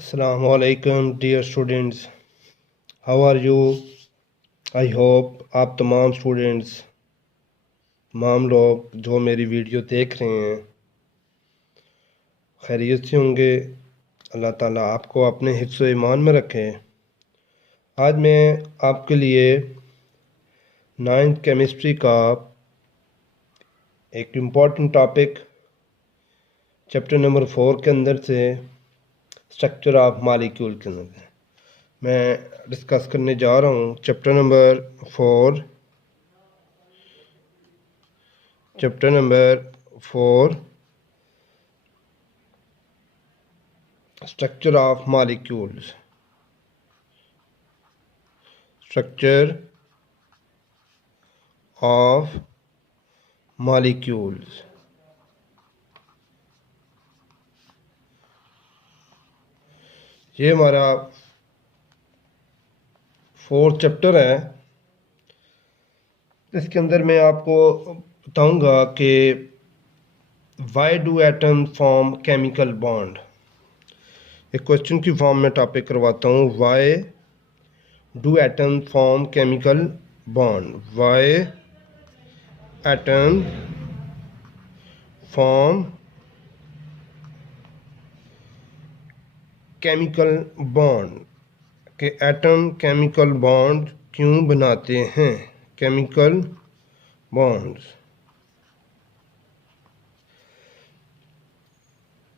Assalamu alaikum dear students, how are you? I hope आप तमाम students तमाम लोग जो मेरी वीडियो देख रहे हैं खैरियत से होंगे। अल्लाह ताला आपको अपने हिफ्ज़ ईमान में रखे। आज मैं आपके लिए 9th केमिस्ट्री का एक इम्पॉर्टेंट टॉपिक चैप्टर नंबर 4 के अंदर से स्ट्रक्चर ऑफ मॉलिक्यूल के अंदर मैं डिस्कस करने जा रहा हूँ। Chapter number 4 structure of molecules. Structure of molecules. ये हमारा 4th चैप्टर है। इसके अंदर मैं आपको बताऊंगा कि why do atom form chemical bond. एक क्वेश्चन की फॉर्म में टॉपिक करवाता हूँ। Why do atom form chemical bond. Y atom form chemical bond के एटम केमिकल बॉन्ड क्यों बनाते हैं। Chemical bonds,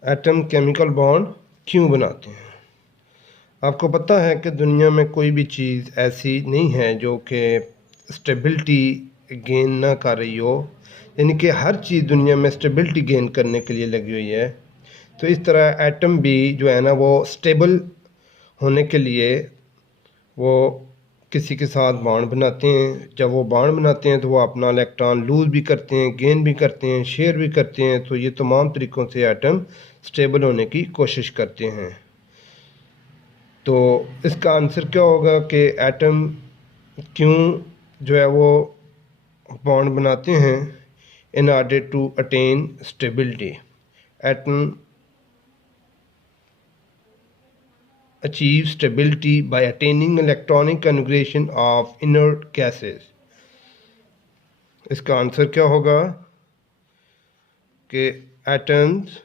atom chemical bond क्यों बनाते हैं। आपको पता है कि दुनिया में कोई भी चीज़ ऐसी नहीं है जो कि स्टेबिलिटी गेन ना कर रही हो, यानी कि हर चीज़ दुनिया में स्टेबिलिटी गेन करने के लिए लगी हुई है। तो इस तरह एटम भी जो है ना वो स्टेबल होने के लिए वो किसी के साथ बॉन्ड बनाते हैं। जब वो बॉन्ड बनाते हैं तो वो अपना इलेक्ट्रॉन लूज़ भी करते हैं, गेन भी करते हैं, शेयर भी करते हैं। तो ये तमाम तरीक़ों से एटम स्टेबल होने की कोशिश करते हैं। तो इसका आंसर क्या होगा कि एटम क्यों जो है वो बॉन्ड बनाते हैं। In order to attain stability, atom achieve stability by attaining electronic configuration of inert gases। इसका आंसर क्या होगा कि atoms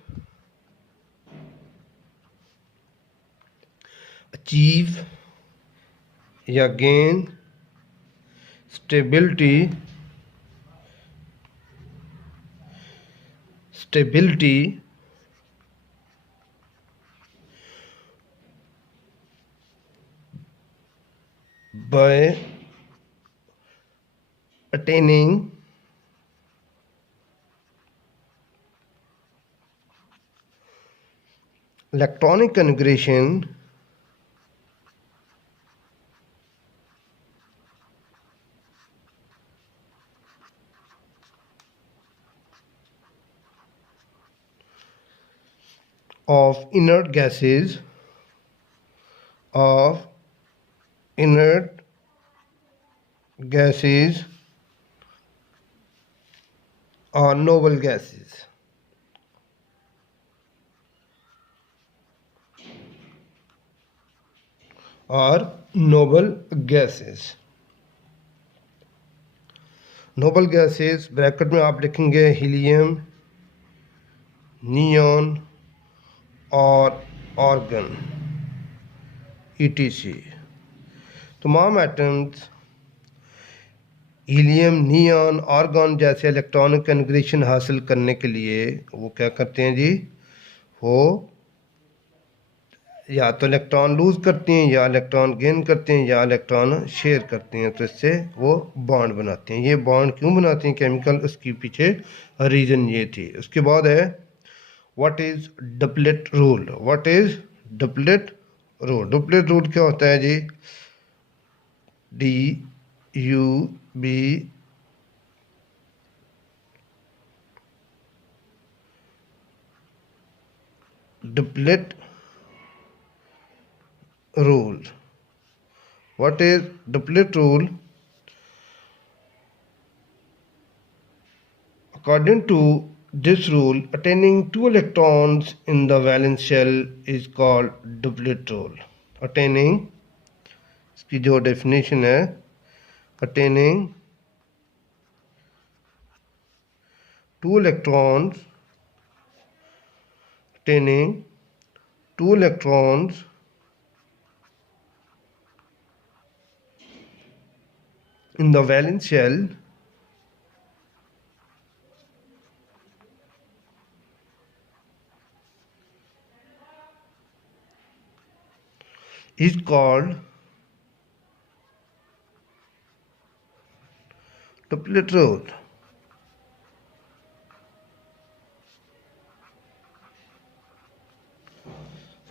achieve या gain stability by attaining electronic configuration of inert gases or noble gases। और noble gases. Noble gases bracket में आप लिखेंगे helium, neon और आर्गन ETC। तमाम एटम्स हीलियम, नियॉन, आर्गन जैसे इलेक्ट्रॉनिक कन्फिगरेशन हासिल करने के लिए वो क्या करते हैं जी, वो या तो इलेक्ट्रॉन लूज़ करते हैं, या इलेक्ट्रॉन गेन करते हैं, या इलेक्ट्रॉन शेयर करते हैं। तो इससे वो बॉन्ड बनाते हैं। ये बॉन्ड क्यों बनाते हैं केमिकल, उसके पीछे रीज़न ये थी। उसके बाद है what is duplet rule. What is duplet rule. Duplet rule क्या होता है जी, DUB duplet rule। What is duplet rule? According to This rule, attaining two electrons in the valence shell, is called doublet rule. Attaining, इसकी जो definition है, attaining two electrons, attaining two electrons in the valence shell is called doublet rule.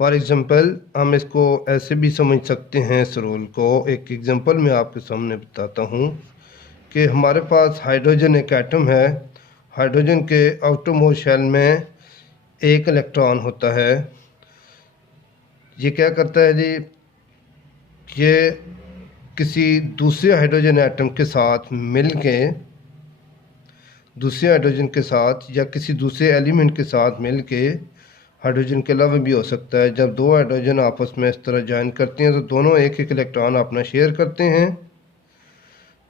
For example हम इसको ऐसे भी समझ सकते हैं इस रूल को। एक एग्ज़ाम्पल मैं आपके सामने बताता हूँ कि हमारे पास हाइड्रोजन एक एटम है। हाइड्रोजन के आउटरमोस्ट शेल में एक इलेक्ट्रॉन होता है। ये क्या करता है जी, ये किसी दूसरे हाइड्रोजन एटम के साथ मिल के, दूसरे हाइड्रोजन के साथ या किसी दूसरे एलिमेंट के साथ मिल के, हाइड्रोजन के अलावा भी हो सकता है, जब दो हाइड्रोजन आपस में इस तरह ज्वाइन करते हैं तो दोनों एक एक इलेक्ट्रॉन अपना शेयर करते हैं।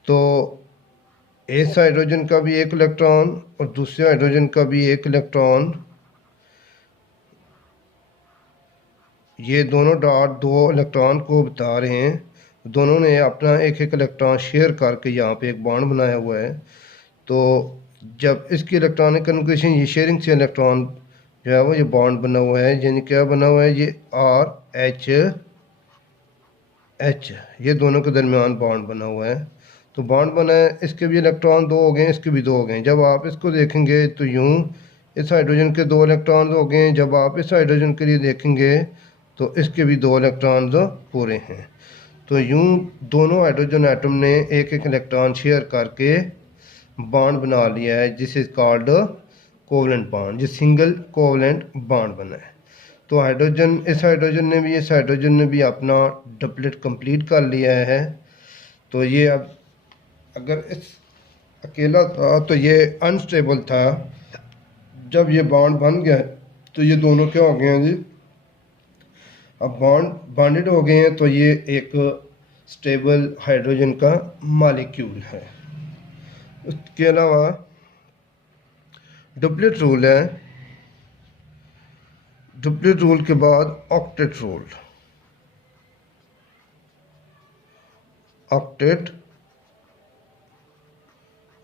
तो इस हाइड्रोजन का भी एक इलेक्ट्रॉन और दूसरे हाइड्रोजन का भी एक इलेक्ट्रॉन, ये दोनों डॉट दो इलेक्ट्रॉन को बता रहे हैं। दोनों ने अपना एक एक इलेक्ट्रॉन शेयर करके यहाँ पे एक बॉन्ड बनाया हुआ है। तो जब इसकी इलेक्ट्रॉनिक कन्फिगरेशन, ये शेयरिंग से इलेक्ट्रॉन जो है वो ये बॉन्ड बना हुआ है, यानी क्या बना हुआ है, ये RH, ये दोनों के दरमियान बॉन्ड बना हुआ है। तो बॉन्ड बना है, इसके भी इलेक्ट्रॉन दो हो गए, इसके भी दो हो गए। जब आप इसको देखेंगे तो यूँ इस हाइड्रोजन के दो इलेक्ट्रॉन हो गए। जब आप इस हाइड्रोजन के लिए देखेंगे तो इसके भी दो इलेक्ट्रॉन पूरे हैं। तो यूँ दोनों हाइड्रोजन एटम ने एक एक इलेक्ट्रॉन शेयर करके बॉन्ड बना लिया है, जिस इज कॉल्ड कोवलेंट बॉन्ड, जो सिंगल कोवलेंट बॉन्ड बना है। तो हाइड्रोजन, इस हाइड्रोजन ने भी अपना डबलेट कंप्लीट कर लिया है। तो ये अब अगर इस अकेला था तो ये अनस्टेबल था। जब ये बॉन्ड बन गया तो ये दोनों क्या हो गए हैं जी, अब बॉन्डेड हो गए हैं। तो ये एक स्टेबल हाइड्रोजन का मॉलिक्यूल है। उसके अलावा डुप्लेट रूल है। डुप्लेट रूल के बाद octet rule. Octet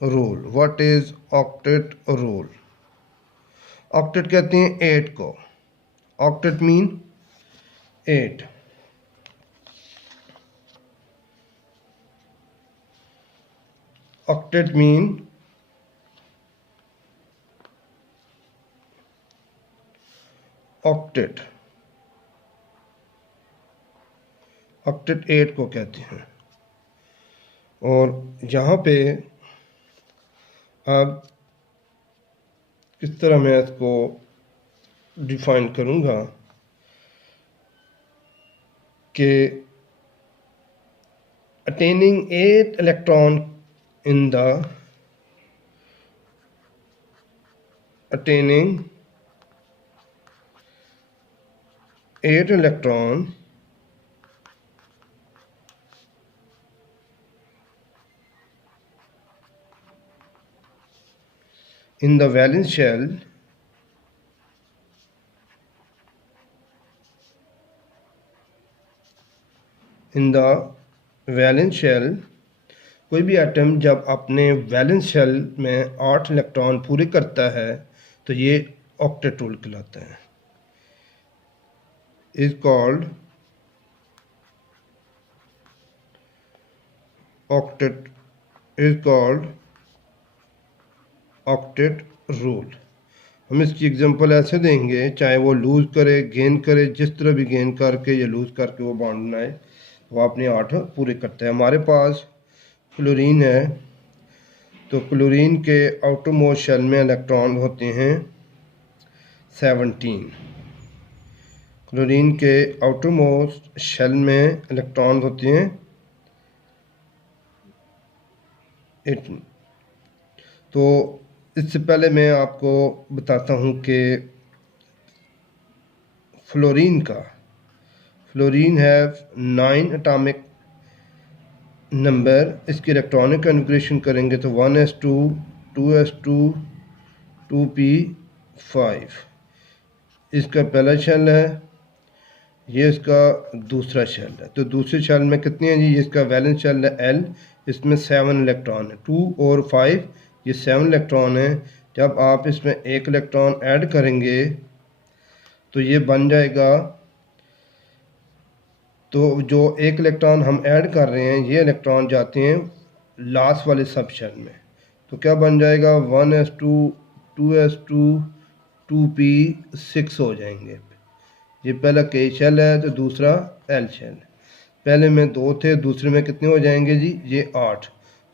rule, what is octet rule? Octet कहते हैं 8 को। Octet mean 8। Octet mean octet 8 को कहते हैं। और यहाँ पे अब किस तरह मैं इसको डिफाइन करूँगा कि attaining 8 electron in the attaining 8 electron in the valence shell कोई भी एटम जब अपने वैलेंस शेल में 8 इलेक्ट्रॉन पूरे करता है तो ये ऑक्टेट रूल कहलाता है। Is called octet rule. हम इसकी एग्जांपल ऐसे देंगे, चाहे वो लूज़ करे, गेन करे, जिस तरह भी गेन करके या लूज़ करके वो बॉन्ड बनाए, वो अपने 8 पूरे करता है। हमारे पास क्लोरीन है, तो क्लोरीन के आउटरमोस्ट शेल में इलेक्ट्रॉन होते हैं 17। क्लोरीन के आउटरमोस्ट शेल में इलेक्ट्रॉन होते हैं 18। तो इससे पहले मैं आपको बताता हूँ कि फ्लोरीन है 9 एटॉमिक नंबर। इसकी इलेक्ट्रॉनिक कन्फिग्रेशन करेंगे तो 1s2 2s2 2p5 इसका पहला शेल है, ये इसका दूसरा शेल है। तो दूसरे शेल में कितने हैं जी? ये इसका वैलेंस शेल है L, इसमें 7 इलेक्ट्रॉन है। 2 और 5 ये 7 इलेक्ट्रॉन है। जब आप इसमें एक इलेक्ट्रॉन ऐड करेंगे तो ये बन जाएगा, तो जो एक इलेक्ट्रॉन हम ऐड कर रहे हैं ये इलेक्ट्रॉन जाते हैं लास्ट वाले सब शेल में। तो क्या बन जाएगा? 1s2 2s2 2p6 हो जाएंगे। ये पहला K शेल है तो दूसरा L शेल। पहले में 2 थे, दूसरे में कितने हो जाएंगे जी? ये 8।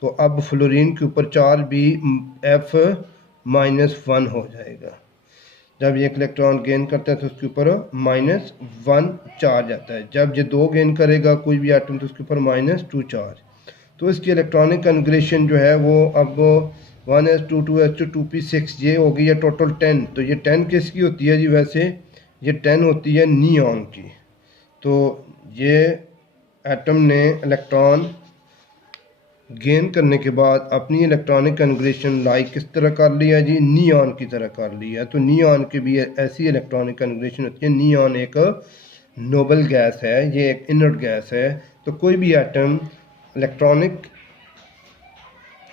तो अब फ्लोरीन के ऊपर 4b-F-1 हो जाएगा। जब ये एक इलेक्ट्रॉन गेन करता है तो उसके ऊपर -1 चार्ज आता है। जब ये 2 गेन करेगा कोई भी एटम तो उसके ऊपर -2 चार्ज। तो इसकी इलेक्ट्रॉनिक कन्फिग्रेशन जो है वो अब 1s2 2s2 2p6 ये हो गई है टोटल 10। तो ये 10 किसकी होती है जी? वैसे ये 10 होती है नियॉन की। तो ये एटम ने इलेक्ट्रॉन गेन करने के बाद अपनी इलेक्ट्रॉनिक कन्फिग्रेशन लाइक किस तरह कर लिया जी? नियॉन की तरह कर लिया। तो नियॉन की भी ऐसी इलेक्ट्रॉनिक कन्फिग्रेशन होती है। नियॉन एक नोबल गैस है, ये एक इनर्ट गैस है। तो कोई भी atom electronic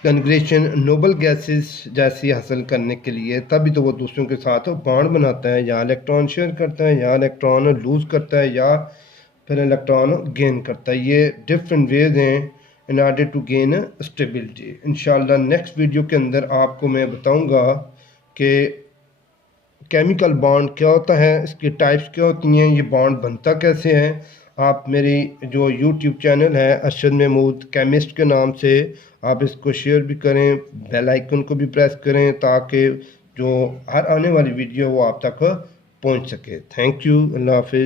configuration noble gases जैसी हासिल करने के लिए तभी तो वो दूसरों के साथ बॉन्ड बनाता है, या इलेक्ट्रॉन शेयर करता है, या इलेक्ट्रॉन लूज़ करता है, या फिर इलेक्ट्रॉन गेन करता है। ये डिफरेंट वेज हैं in order to gain stability. इंशाल्लाह नेक्स्ट वीडियो के अंदर आपको मैं बताऊंगा कि केमिकल बॉन्ड क्या होता है, इसकी टाइप्स क्या होती हैं, ये बॉन्ड बनता कैसे है। आप मेरी जो यूट्यूब चैनल है अरशद महमूद केमिस्ट के नाम से, आप इसको शेयर भी करें, बेल आइकन को भी प्रेस करें ताकि जो हर आने वाली वीडियो वो आप तक पहुंच सके। थैंक यू, अल्लाह हाफिज़।